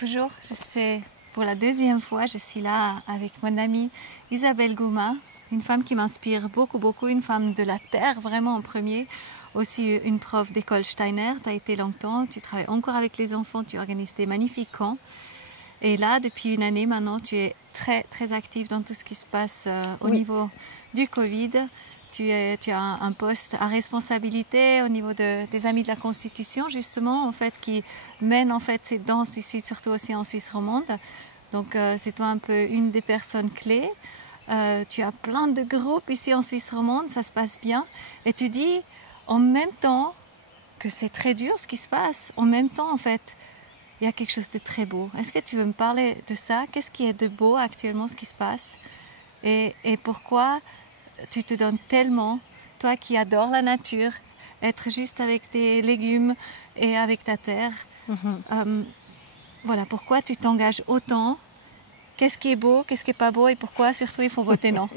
Bonjour, pour la deuxième fois, je suis là avec mon amie Isabelle Gouma, une femme qui m'inspire beaucoup, une femme de la terre vraiment en premier, aussi une prof d'école Steiner, tu as été longtemps, tu travailles encore avec les enfants, tu organises des magnifiques camps. Et là, depuis une année maintenant, tu es très active dans tout ce qui se passe au niveau du Covid. Tu as un poste à responsabilité au niveau des Amis de la Constitution, justement, en fait, qui mène en fait ces danses ici, surtout aussi en Suisse romande. Donc, c'est toi un peu une des personnes clés. Tu as plein de groupes ici en Suisse romande, ça se passe bien. Et tu dis, en même temps que c'est très dur ce qui se passe, en même temps, en fait, il y a quelque chose de très beau. Est-ce que tu veux me parler de ça? Qu'est-ce qui est de beau actuellement, ce qui se passe? Et pourquoi tu te donnes tellement, toi qui adores la nature, être juste avec tes légumes et avec ta terre. Voilà, pourquoi tu t'engages autant? Qu'est-ce qui est beau, qu'est-ce qui n'est pas beau et pourquoi surtout il faut voter non?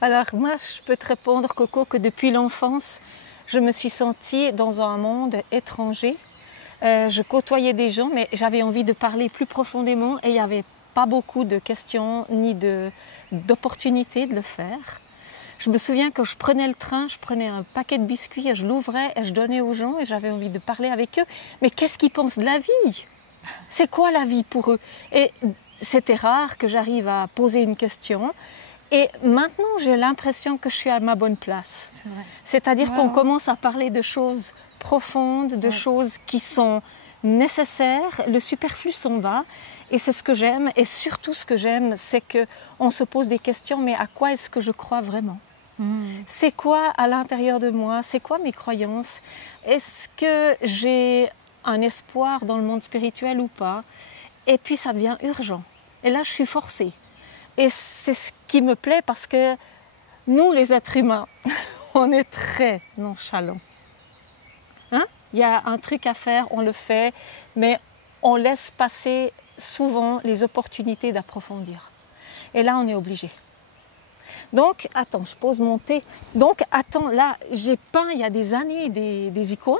Alors moi, je peux te répondre, Coco, que depuis l'enfance, je me suis sentie dans un monde étranger. Je côtoyais des gens, mais j'avais envie de parler plus profondément et il n'y avait pas beaucoup de questions ni d'opportunités de le faire. Je me souviens que je prenais le train, je prenais un paquet de biscuits et je l'ouvrais et je donnais aux gens et j'avais envie de parler avec eux. Mais qu'est-ce qu'ils pensent de la vie? C'est quoi la vie pour eux? Et c'était rare que j'arrive à poser une question. Et maintenant, j'ai l'impression que je suis à ma bonne place. C'est-à-dire qu'on commence à parler de choses profondes, de choses qui sont nécessaires. Le superflu s'en va. Et c'est ce que j'aime. Et surtout, ce que j'aime, c'est qu'on se pose des questions. Mais à quoi est-ce que je crois vraiment? C'est quoi à l'intérieur de moi? C'est quoi mes croyances? Est-ce que j'ai un espoir dans le monde spirituel ou pas? Et puis, ça devient urgent. Et là, je suis forcée. Et c'est ce qui me plaît parce que nous, les êtres humains, on est très nonchalants. Hein? Il y a un truc à faire, on le fait, mais on laisse passer souvent les opportunités d'approfondir. Et là, on est obligé. Donc, attends, je pose mon thé. Donc, attends, là, j'ai peint il y a des années des icônes.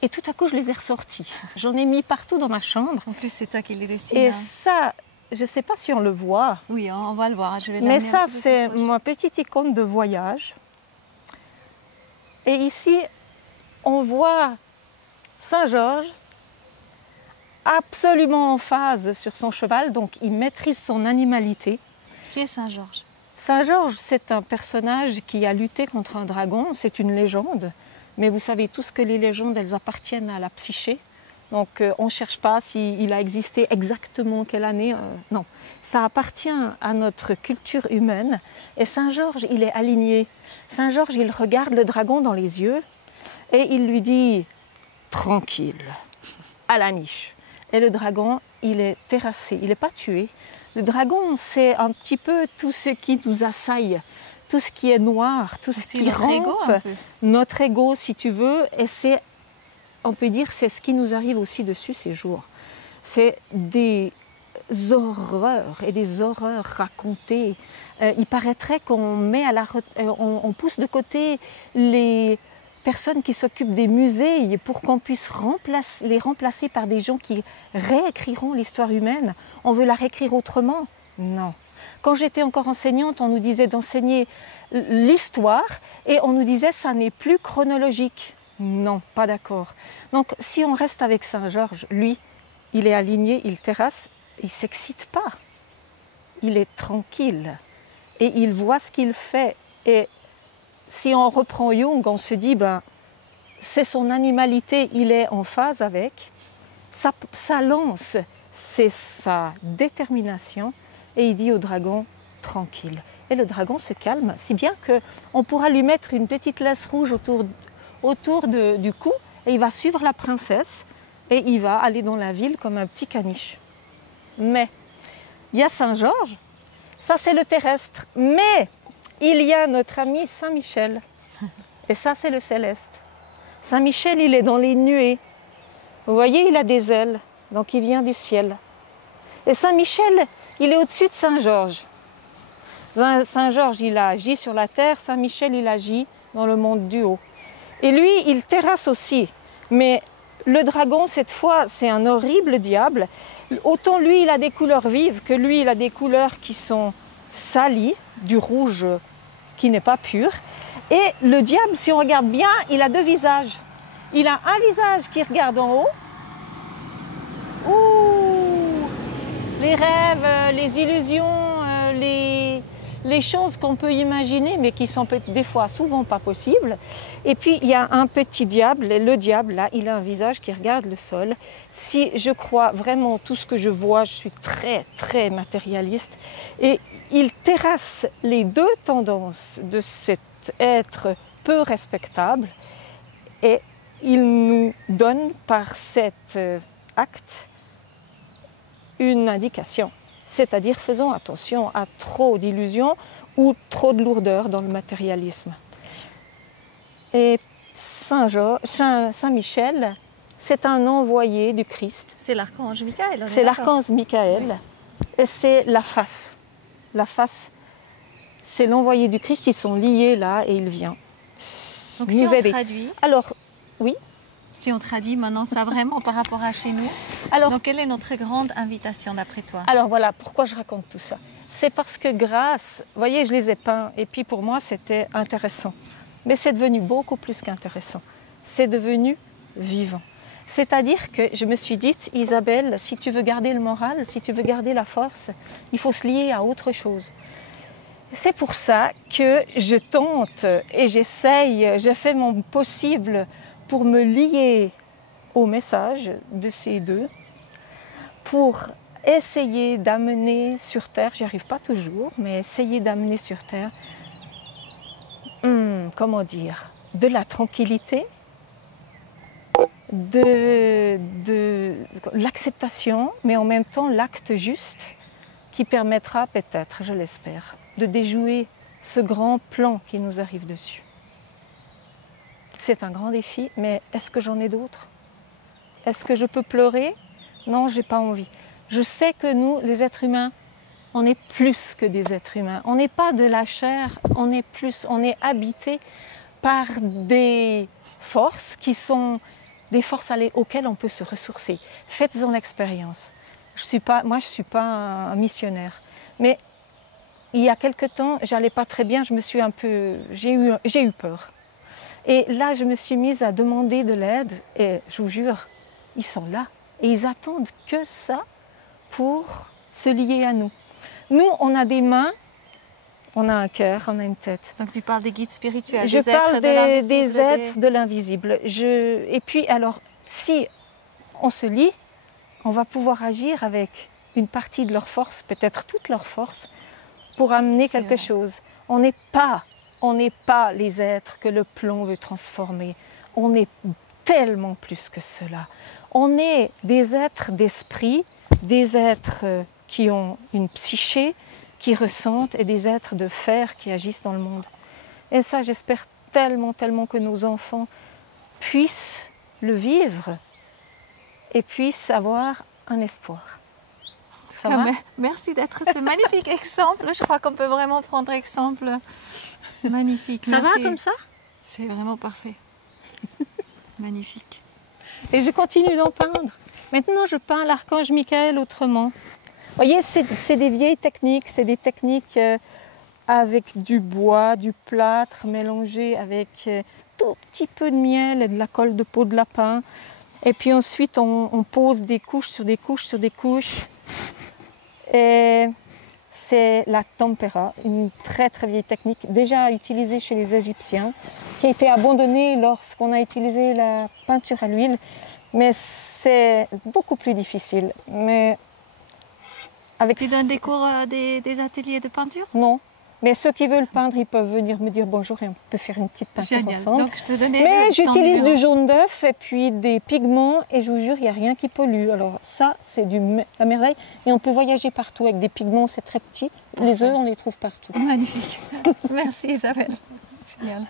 Et tout à coup, je les ai ressorties. J'en ai mis partout dans ma chambre. En plus, c'est toi qui les dessines. Et ça, je ne sais pas si on le voit. Oui, on va le voir. Mais ça, c'est ma petite icône de voyage. Et ici, on voit Saint-Georges absolument en phase sur son cheval. Donc, il maîtrise son animalité. Qui est Saint-Georges? Saint-Georges, c'est un personnage qui a lutté contre un dragon. C'est une légende. Mais vous savez tous que les légendes, elles appartiennent à la psyché. Donc, on ne cherche pas s'il a existé exactement quelle année. Non, ça appartient à notre culture humaine. Et Saint-Georges, il est aligné. Saint-Georges, il regarde le dragon dans les yeux et il lui dit « tranquille, à la niche ». Et le dragon, il est terrassé, il n'est pas tué. Le dragon, c'est un petit peu tout ce qui nous assaille, tout ce qui est noir, tout ce qui rampe, notre ego, si tu veux, et c'est, on peut dire, c'est ce qui nous arrive aussi dessus ces jours. C'est des horreurs et des horreurs racontées. Il paraîtrait qu'on met on pousse de côté les personnes qui s'occupent des musées pour qu'on puisse les remplacer par des gens qui réécriront l'histoire humaine. On veut la réécrire autrement? Non. Quand j'étais encore enseignante, on nous disait d'enseigner l'histoire et on nous disait ça n'est plus chronologique. Non, pas d'accord. Donc si on reste avec Saint-Georges, lui, il est aligné, il terrasse, il ne s'excite pas. Il est tranquille et il voit ce qu'il fait. Et si on reprend Jung, on se dit, ben, c'est son animalité, il est en phase avec. Sa lance, c'est sa détermination. Et il dit au dragon, tranquille. Et le dragon se calme, si bien qu'on pourra lui mettre une petite laisse rouge autour du cou. Et il va suivre la princesse et il va aller dans la ville comme un petit caniche. Mais il y a Saint-Georges, ça c'est le terrestre. Mais il y a notre ami Saint-Michel. Et ça c'est le céleste. Saint-Michel, il est dans les nuées. Vous voyez, il a des ailes, donc il vient du ciel. Et Saint-Michel, il est au-dessus de Saint-Georges. Saint-Georges, il agit sur la terre, Saint-Michel, il agit dans le monde du haut. Et lui, il terrasse aussi. Mais le dragon, cette fois, c'est un horrible diable. Autant lui, il a des couleurs vives que lui, il a des couleurs qui sont salies, du rouge qui n'est pas pur. Et le diable, si on regarde bien, il a deux visages. Il a un visage qui regarde en haut. Ouh, les rêves, les illusions, les choses qu'on peut imaginer, mais qui sont des fois souvent pas possibles. Et puis il y a un petit diable, le diable là, il a un visage qui regarde le sol. Si je crois vraiment tout ce que je vois, je suis très très matérialiste. Et il terrasse les deux tendances de cet être peu respectable et il nous donne par cet acte une indication. C'est-à-dire faisons attention à trop d'illusions ou trop de lourdeur dans le matérialisme. Et Saint-Michel, c'est un envoyé du Christ. C'est l'archange Michael. C'est l'archange Michael. Oui. Et c'est la face. La face, c'est l'envoyé du Christ. Ils sont liés là et il vient donc nous si on aider. Traduit, alors, oui. Si on traduit maintenant ça vraiment par rapport à chez nous, alors, donc quelle est notre grande invitation d'après toi? Alors voilà, pourquoi je raconte tout ça? C'est parce que grâce, vous voyez, je les ai peints et puis pour moi c'était intéressant. Mais c'est devenu beaucoup plus qu'intéressant. C'est devenu vivant. C'est-à-dire que je me suis dit, Isabelle, si tu veux garder le moral, si tu veux garder la force, il faut se lier à autre chose. C'est pour ça que je tente et j'essaye, je fais mon possible pour me lier au message de ces deux, pour essayer d'amener sur Terre, j'y arrive pas toujours, mais essayer d'amener sur Terre, comment dire, de la tranquillité, de l'acceptation, mais en même temps l'acte juste qui permettra peut-être, je l'espère, de déjouer ce grand plan qui nous arrive dessus. C'est un grand défi, mais est-ce que j'en ai d'autres? Est-ce que je peux pleurer? Non, j'ai pas envie. Je sais que nous, les êtres humains, on est plus que des êtres humains. On n'est pas de la chair, on est plus, on est habité par des forces qui sont des forces auxquelles on peut se ressourcer. Faites-en l'expérience. Moi, je ne suis pas un missionnaire, mais il y a quelque temps, j'allais pas très bien, j'ai eu peur. Et là, je me suis mise à demander de l'aide et je vous jure, ils sont là et ils attendent que ça pour se lier à nous. Nous, on a des mains, on a un cœur, on a une tête. Donc tu parles des guides spirituels, je parle des êtres de l'invisible. Et puis alors, si on se lie, on va pouvoir agir avec une partie de leur force, peut-être toute leur force, pour amener quelque chose. On n'est pas les êtres que le plomb veut transformer. On est tellement plus que cela. On est des êtres d'esprit, des êtres qui ont une psyché, qui ressentent, et des êtres de fer qui agissent dans le monde. Et ça, j'espère tellement, tellement que nos enfants puissent le vivre et puissent avoir un espoir. Ça va ? Merci d'être ce magnifique exemple. Je crois qu'on peut vraiment prendre exemple. Magnifique. Ça va comme ça? C'est vraiment parfait. Magnifique. Et je continue d'en peindre. Maintenant, je peins l'archange Michael autrement. Vous voyez, c'est des vieilles techniques. C'est des techniques avec du bois, du plâtre mélangé avec tout petit peu de miel et de la colle de peau de lapin. Et puis ensuite, on pose des couches sur des couches sur des couches. Et c'est la tempera, une très très vieille technique déjà utilisée chez les Égyptiens, qui a été abandonnée lorsqu'on a utilisé la peinture à l'huile, mais c'est beaucoup plus difficile. Mais avec... Tu donnes des cours, des ateliers de peinture? Non, mais ceux qui veulent peindre, ils peuvent venir me dire bonjour et on peut faire une petite peinture ensemble. Donc je peux donner mais j'utilise du jaune d'œuf et puis des pigments et je vous jure, il n'y a rien qui pollue. Alors ça, c'est la merveille. Et on peut voyager partout avec des pigments, c'est très petit. Les œufs, on les trouve partout. Magnifique. Merci Isabelle. Génial.